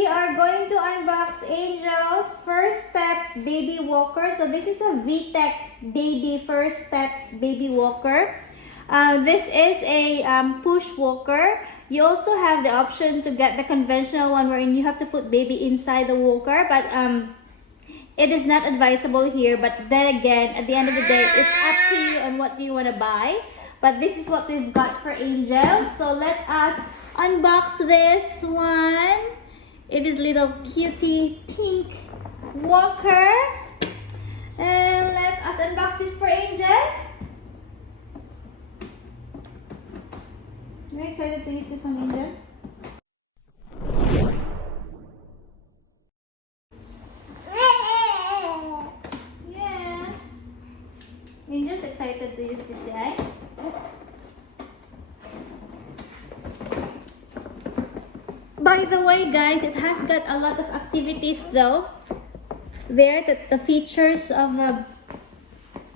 we are going to unbox Angel's First Steps Baby Walker. So this is a VTech Baby First Steps Baby Walker. This is a push walker. You also have the option to get the conventional one wherein you have to put baby inside the walker, but it is not advisable here. But then again, at the end of the day, it's up to you on what you want to buy. But this is what we've got for Angel. So let us unbox this one. It is little cutie pink walker. And let us unbox this for Angel. Are you excited to use this one, Angel? Yes. Angel's excited to use this guy. By the way, guys, it has got a lot of activities though. There, the features of the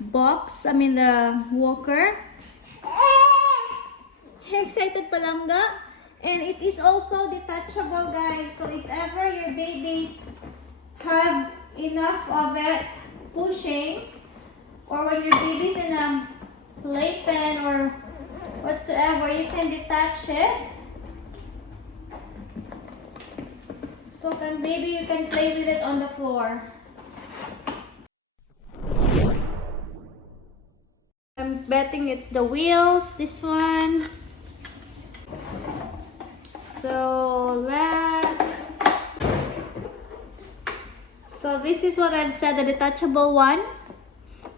box, the walker. You're excited, Palangga? And it is also detachable, guys. So if ever your baby have enough of it pushing, or when your baby's in a playpen or whatsoever, you can detach it. So baby, you can play with it on the floor. I'm betting it's the wheels, this one. So this is what I've said, the detachable one.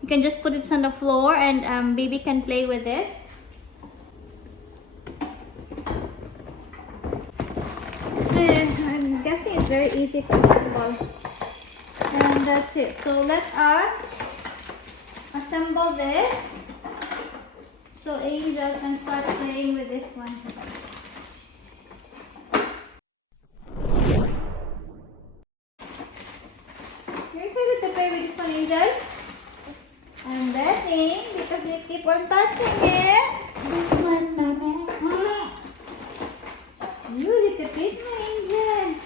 You can just put it on the floor and baby can play with it. I'm guessing it's very easy to assemble. And that's it. So let us assemble this so Angel can start playing with this one. You're excited to play with this one, Angel? I'm betting because you keep on touching it. This one, Mama. You did the piece, my Angel.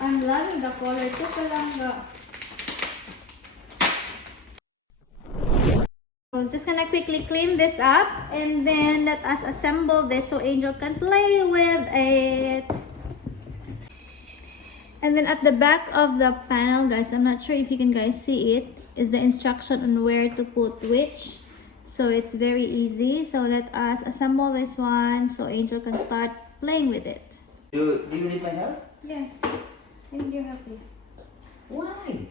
I'm loving the color too, Palangga. I'm just gonna quickly clean this up and then let us assemble this so Angel can play with it. And then at the back of the panel, guys, I'm not sure if you can guys see it, is the instruction on where to put which. So it's very easy. So let us assemble this one so Angel can start playing with it. Do you need my help? Yes. I need your help, please. Why?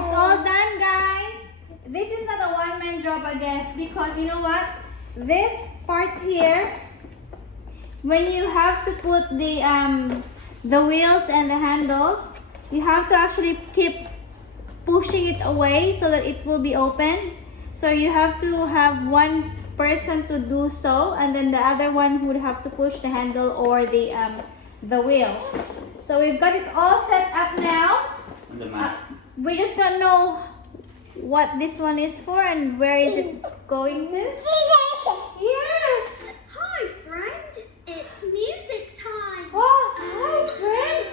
It's all done, guys. This is not a one-man job, I guess, because you know what? This part here, when you have to put the wheels and the handles, you have to actually keep pushing it away so that it will be open. So you have to have one person to do so, and then the other one would have to push the handle or the wheels. So we've got it all set up now. On the mat. We just don't know what this one is for and where is it going to. Yes. Hi, friend. It's music time. Oh, hi, friend.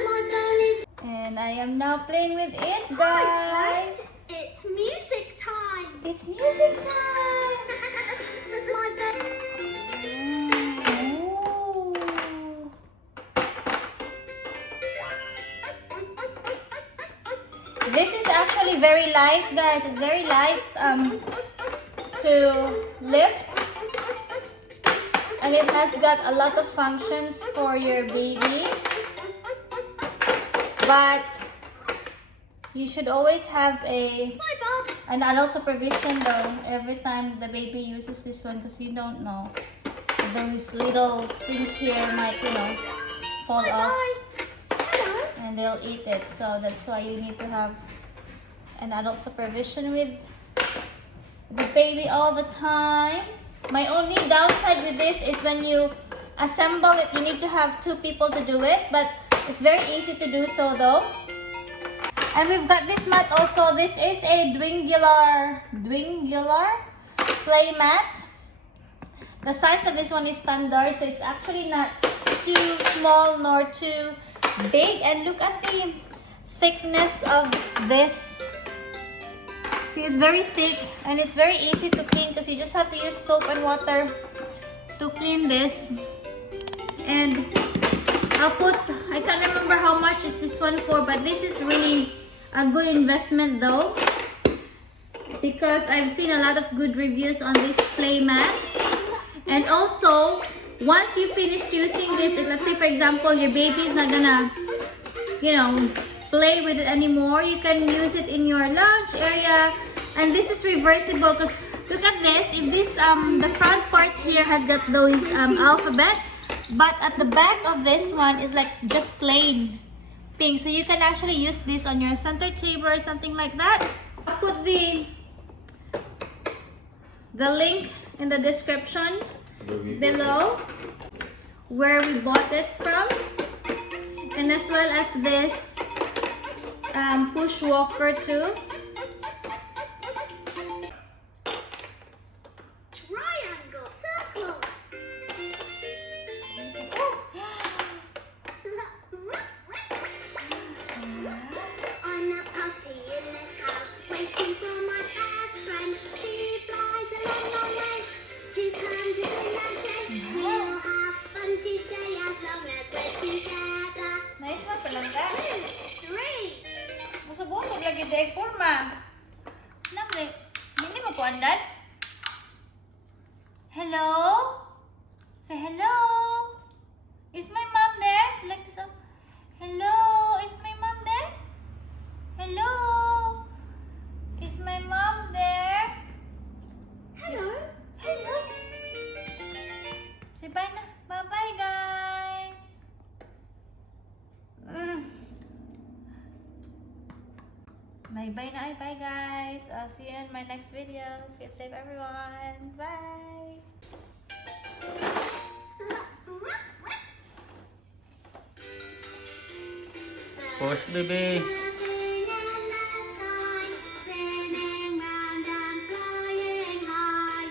My darling. And I am now playing with it, Hi, guys. friend. It's music time. It's music time. My darling. Oh. This is actually very light, guys. It's very light to lift. And it has got a lot of functions for your baby. But you should always have an adult supervision though every time the baby uses this one, because you don't know. Those little things here might, fall off and they'll eat it. So that's why you need to have an adult supervision with the baby all the time. My only downside with this is when you assemble it, you need to have 2 people to do it, but it's very easy to do so though. And we've got this mat also. This is a Dwinguler Playmat. The size of this one is standard, so it's actually not too small nor too big. And look at the thickness of this. See, it's very thick and it's very easy to clean because you just have to use soap and water to clean this. And I can't remember how much is this one for, but this is really a good investment though, because I've seen a lot of good reviews on this Playmat. And also, once you finish using this, let's say for example your baby is not gonna, you know, play with it anymore, you can use it in your lounge area. And this is reversible because look at this. If this the front part here has got those alphabet, but at the back of this one is like just plain pink, so you can actually use this on your center table or something like that. I'll put the link in the description below where we bought it from, and as well as this Pushwalker too. Triangle, circle. I'm a puppy in the house, waiting for my best friend. She flies along my way. She comes in and says, we'll have fun today as long as we're together. Nice one, palangga. 3. Busog-busog lagi sa forma. Namli, hindi mo po andan? Hello? Say hello. Is my mom there? Select this up. Hello? Is my mom there? Hello? Is my mom there? Hello. Hello? Say bye na. Bye-bye, guys. Bye-bye na. Bye, guys. I'll see you in my next video. Stay safe, everyone. Bye. Push, baby. Living in the sky, spinning round and flying high.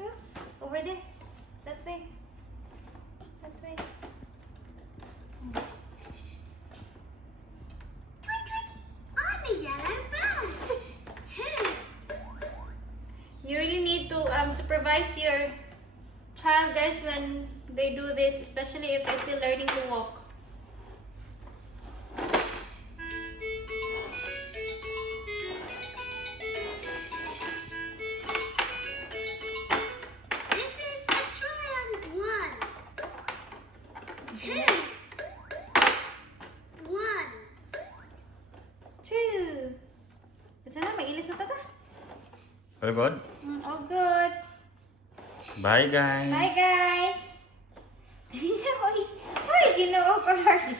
Oops. Over there. That way. That way. I'm a yellow bird. 2. You really need to supervise your child, guys, when they do this, especially if they're still learning to walk. This is the triangle. 1, 2, 1. 2. Ito na, may ilis na tata. Very good. All good. Bye, guys. Bye, guys. Uy, ginoo ko, Lord.